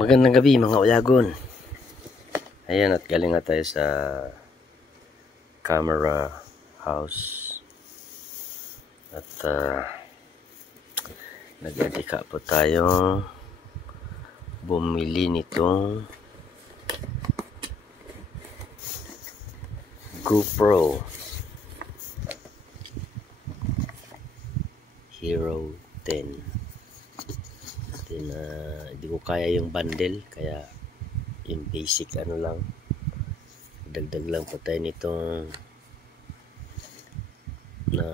Magandang gabi mga uyagon. Ayan, at galing nga tayo sa camera house. At nag-adika po tayo bumili nitong GoPro Hero 10. Hindi ko kaya yung bundle, kaya yung basic ano lang, dagdag lang po tayo nitong na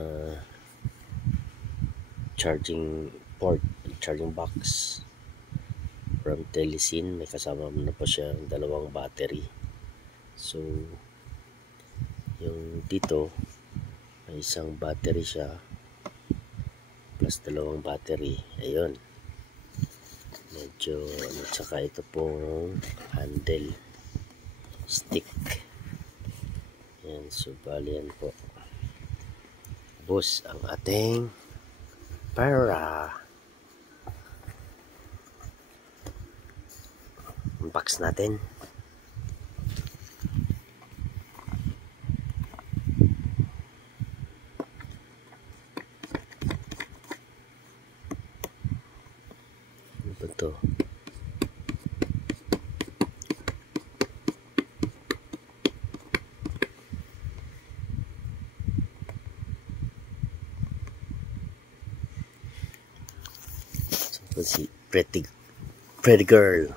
charging port, charging box from Telesin. May kasama na po siya dalawang battery. So yung dito may isang battery siya plus dalawang battery. Ayun, medyo ano, tsaka ito pong handle stick. Yan, so bali yan po boss ang ating para unbox natin. Ano ba to? Si pretty girl,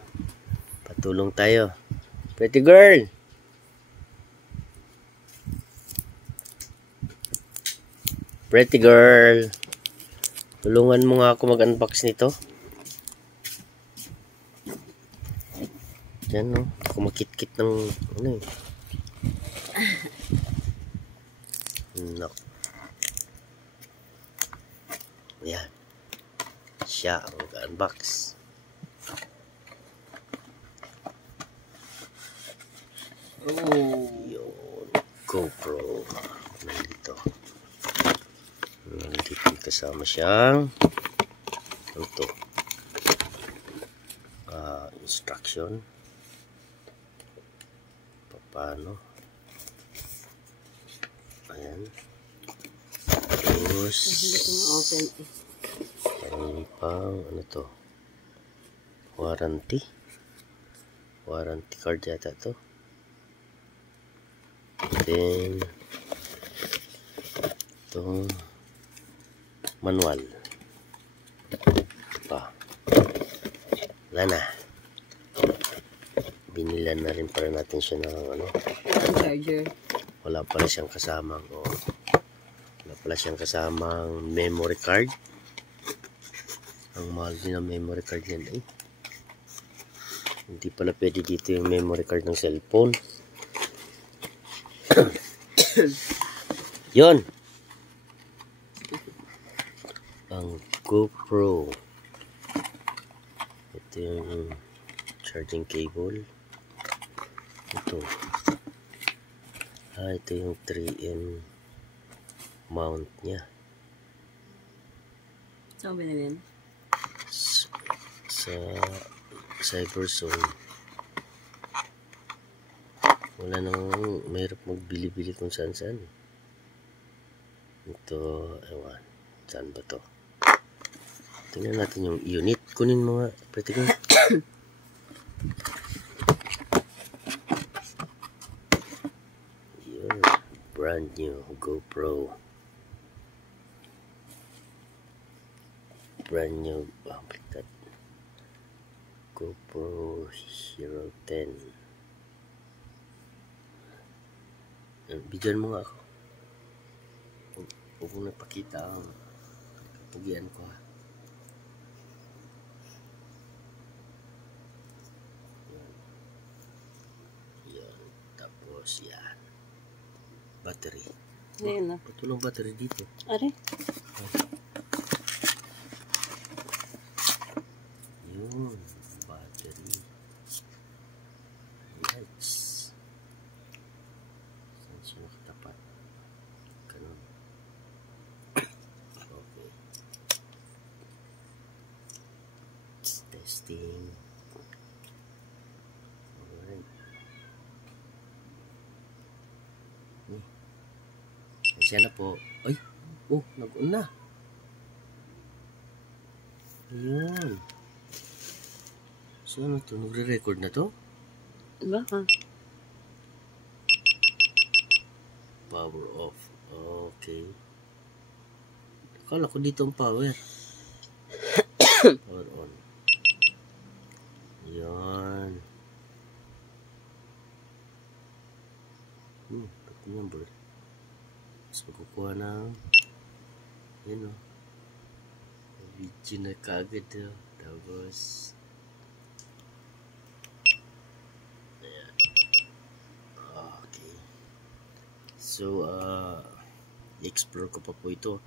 patulong tayo. Pretty girl, tulungan mo nga ako mag-unbox nito. Yan, no, ako makit-kit ng ano eh. No. Yan, siya ang mag-unbox. Yun, GoPro. Nandito kasama siyang ito, instruction paano. Ayan, tapos mayroon pang ano to, warranty card yata to. Then itong manual pa, wala na, binilan na rin para natin siya ng ano, charger. Wala pala siyang kasamang memory card. Ang mahal din ang memory card yan eh. Hindi pala pwede dito yung memory card ng cellphone. Yun ang GoPro. Ito yung charging cable. Ito yung 3M mount nya. Saan ba yun? Sa Cyberzone. Wala nang mahirap magbili-bili kung saan-saan. Ito, ewan, saan ba to? Tingnan natin yung unit. Kunin mo nga, pretty girl. Yun, brand new GoPro. Brand new, GoPro Hero 10. Bidyan mo nga ako. Huwag mo napakita ang kapugian ko ha. Yan. Tapos yan, battery. Ayan na. Patulong battery dito. Are? Yun, battery. Lights. Saan siya nakatapat? Ganun. Okay. Testing. Pasensya na po. Ay, oh, nag-on na. Ayun. So, ano to? Nagre-record na to? Baka. Power off. Okay. Akala ko dito ang power. Power on. Yan. Pati number. Mas magkukuha ng yun o. Video na kaagad o. Tapos ayan. Okay. So, i-explore ko pa po ito.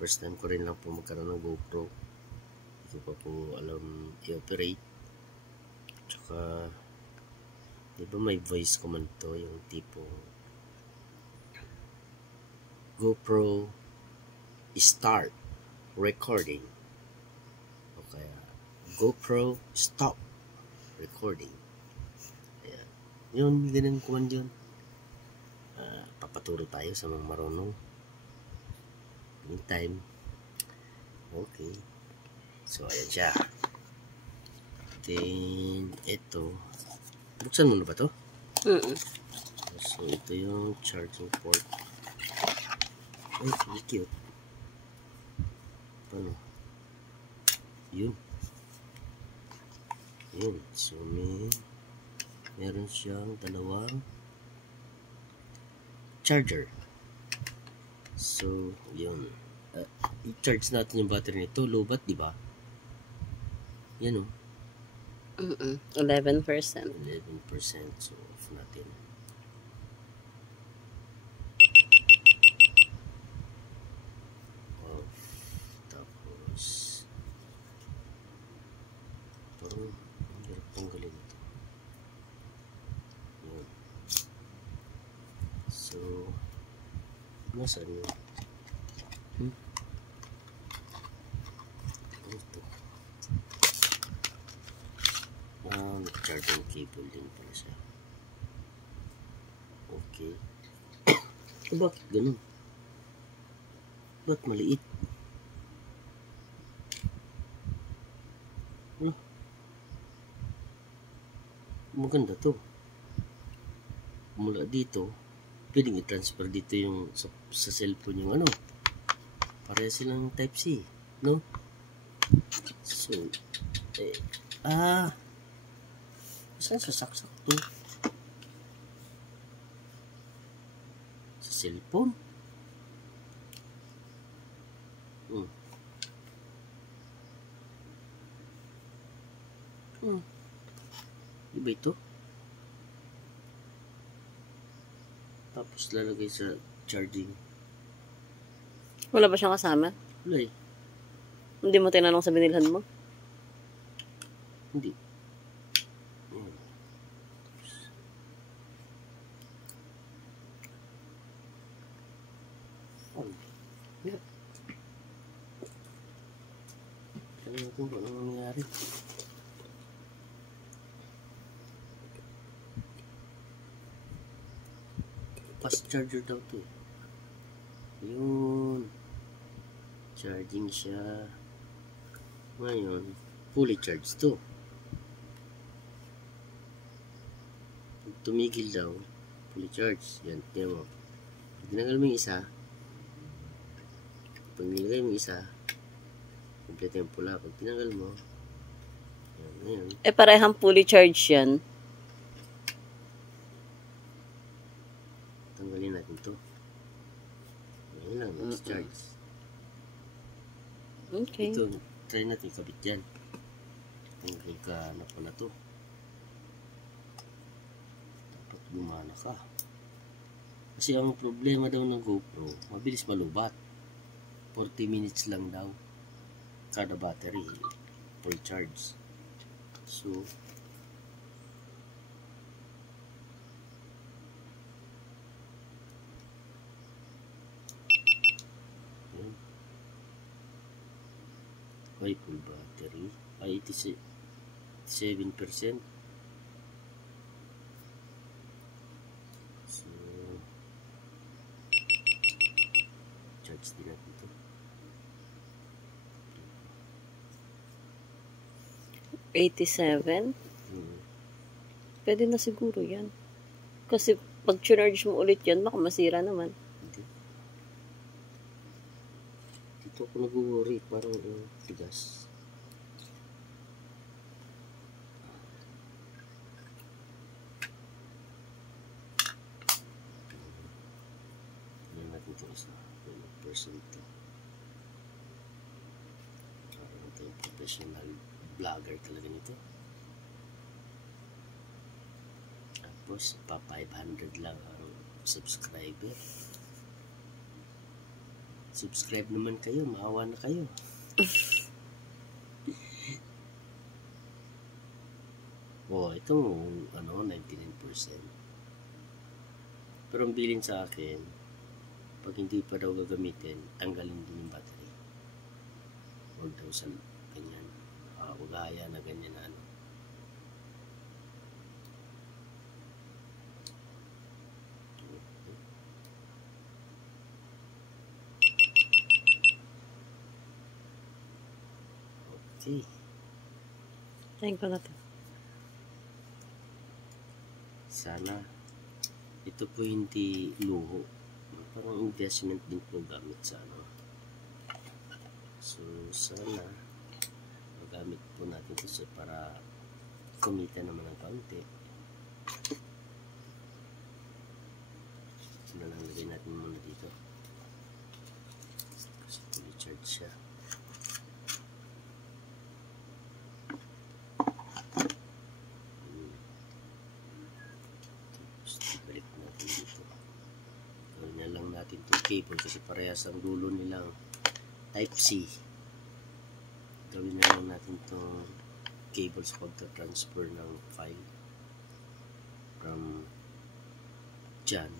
First time ko rin lang po magkaroon ng GoPro. Hindi ko pa po alam i-operate. Tsaka di ba may voice command to, yung tipo GoPro start recording o kaya GoPro stop recording. Ayan. Yun, ganun command yun. Papaturo tayo sa mga marunong. Meantime, okay. So, ayan siya. Then, ito. Buksan mo na ba to? So, ito yung charging port. Ay, really cute. Paano? Yun. Yun. So, meron siyang dalawang charger. So, yun. I-charge natin yung battery nito. Low bat, di ba? Yan o. 11%. 11%. So, off natin. Off. Tapos, parang ang hirap tanggalin ito. Yan. So, nasaan yun? Ito. Charging cable din pala siya. Okay. Bakit ganun? Ba't maliit? Maganda to. Mula dito, pwedeng i-transfer dito yung sa cellphone yung ano. Pareha silang type C, no? So, saan sasaksak to? Sa cellphone? Di ba ito? Tapos lalagay sa charging. Wala ba siyang kasama? Wala eh. Hindi mo tinanong sa binilhan mo? Hindi. Alam natin kung anong nangyari. Fast charger daw to. Yun. Charging siya. Ngayon, fully charged to. Pag tumigil daw, fully charged. Yan, tingnan mo. Pag tinanggal mo yung isa, pag nilagay mo yung isa, kompleto yung pula. Pag tinanggal mo, yan. Parehang fully charged yan. Tanggalin natin to. Yan lang, charge. Okay. Ito, try natin ikabit dyan. Tanggal ka na pala to. Dapat gumana ka. Kasi ang problema daw ng GoPro, mabilis malubat. 40 minutes lang daw kada battery full charge. So, yun. Ay, full battery. Ay, 87%. So, charge din natin ito. 87? Pwede na siguro yan. Kasi pag charge mo ulit yan, baka masira naman. Hindi. Dito ako nag-worry, parang tigas. Tignan natin ito isa. 1% ito. Parang ito yung professional vlogger talaga nito. Tapos, pa 500 lang ang subscriber. Subscribe naman kayo, maawa na kayo. Itong 99%. Pero ang bilin sa akin, pag hindi pa daw gagamitin, tanggalin din yung battery. Huwag daw sa ganyan. Huwag haya na ganyan na Okay. Thank ko na to. Sana ito po hindi luho. Parang investment din po gamit sa So, sana magamit po natin ito para kumita naman ng kaunti. Nalalagay natin muna dito. Kasi fully charge siya. Balik natin dito. Gawin na lang natin itong cable kasi parehas ang dulo nilang Type C. Gawin na lang natin itong cable sa pagka-transfer ng file from dyan.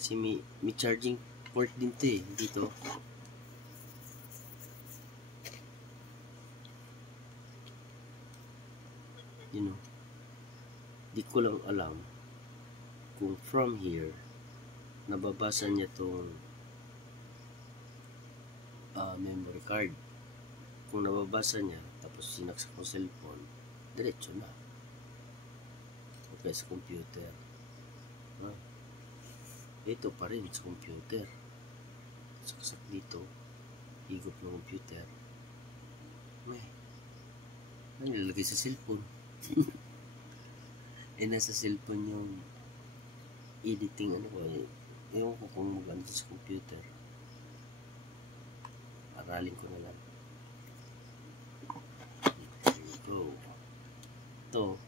Kasi may charging port din ito dito. Di ko lang alam kung from here nababasa niya itong memory card. Kung nababasa niya tapos sinaksak ko cellphone, diretso na. Okay, sa computer. Ito pa rin sa computer. Saksak dito, higop ng computer. Ano nilalagay sa cellphone? Nasa cellphone yung editing ewan ko kung maganda sa computer. Aralin ko na lang. Here we go. Ito.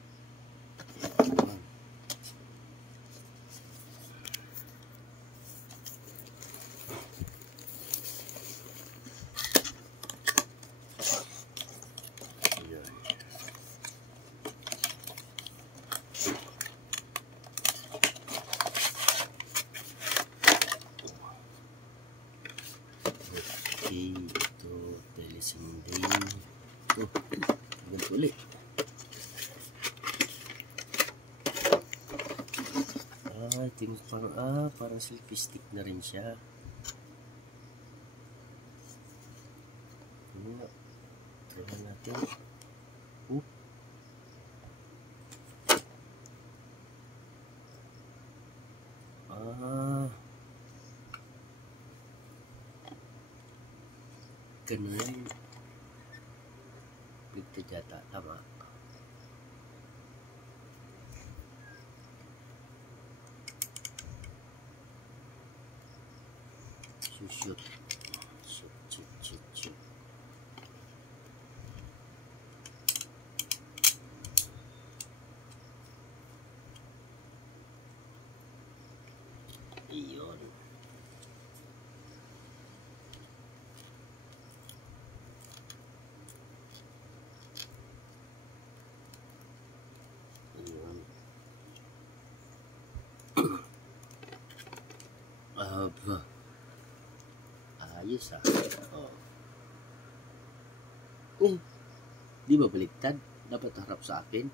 Ito, telesinday. Ganito ulit. Tingin parang selfie stick na rin siya. Try natin. Ganun. Bigtad yata. Tama. Shoot. Iyon. Ayos di ba baliktad? Dapat harap sa akin.